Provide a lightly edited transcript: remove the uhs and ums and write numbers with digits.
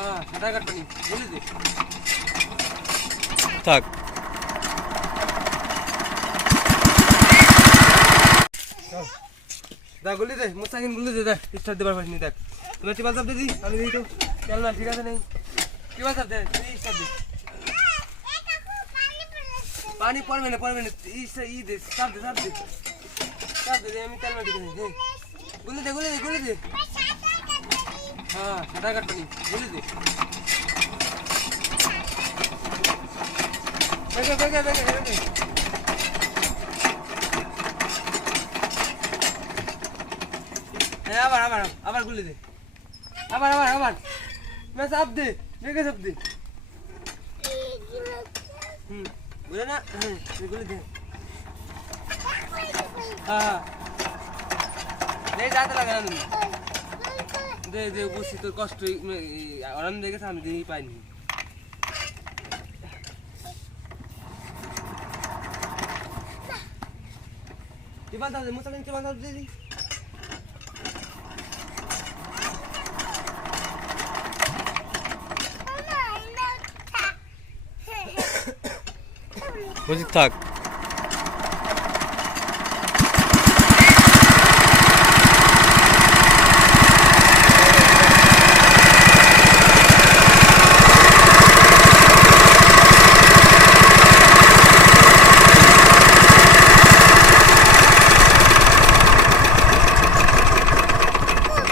হ্যাঁ সাঁতার কাটবো নি বলে দে থাক দেখ গুলি দে মুস্তাকিন গুলি দে দেখ স্টার্ট দেবার পারিনি দেখ তুমি টিবাল চাপ দিদি আমি দিই তো চল না ঠিক আছে নেই টিবাল চাপ দে তুই স্টার্ট দে পানি পড়বে না ই দে চাপ দে আমি তেল মাটি দে গুলি দে হ্যাঁ সাঁতার কাটবো নি গুলি দে বেগে আবার গুলি দে আবার मैं চাপ দে বেগে চাপ দে বুঝলে না গুলি দে হ্যাঁ দে যাতে লাগে না তুমি দে বুঝছি তোর কষ্ট আরাম দেখেছে আমি দিই পাইনি টিবাল দাও দে মুসালিন টিবাল দাও দে বুঝি থাক